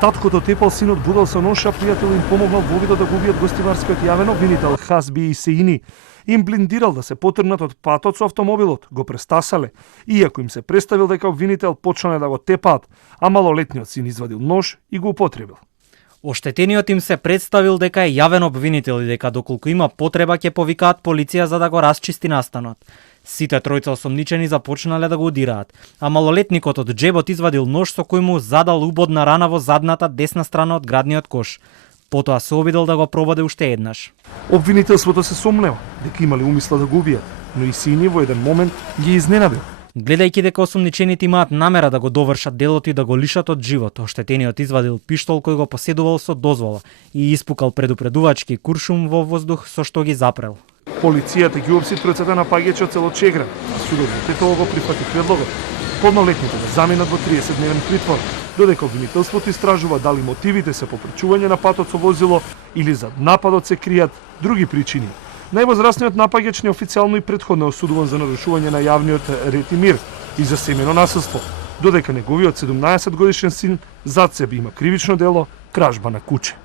Таткото тепал синот будал со ноша, пријател им помогнал во обидот да го убијат гостиварскиот јавен обвинител Хасби Исеини. Им блиндирал да се потргнат од патот со автомобилот, го престасале. Иако им се представил дека обвинител, почнале да го тепаат, а малолетниот син извадил нож и го употребил. Оштетениот им се представил дека е јавен обвинител и дека доколку има потреба ќе повикаат полиција за да го расчисти настанот. Сите тројца осомничени започнале да го удираат, а малолетникот од џебот извадил нож со кој му задал убодна рана во задната десна страна од градниот кош. Потоа се обидел да го прободе уште еднаш. Обвинителството се сомнева дека имале умисла да го убијат, но и сини во еден момент ги изненадил. Гледајќи дека осомничените имаат намера да го довршат делото и да го лишат од живот, оштетениот извадил пиштол кој го поседувал со дозвола и испукал предупредувачки куршум во воздух со што ги запрел. Полицијата ги опси тројцата напаѓачи од село Чегран. Судот во Тетово го прифати предлогот. Полнолетните да заменат во 30-дневен притвор, додека обвинителството истражува дали мотивите се попречување на патот со возило или за нападот се кријат други причини. Највозрасниот напаѓач неофицијално и претходно осудуван за нарушување на јавниот ред и мир и за семено насилство, додека неговиот 17 годишен син зад себе има кривично дело кражба на куќе.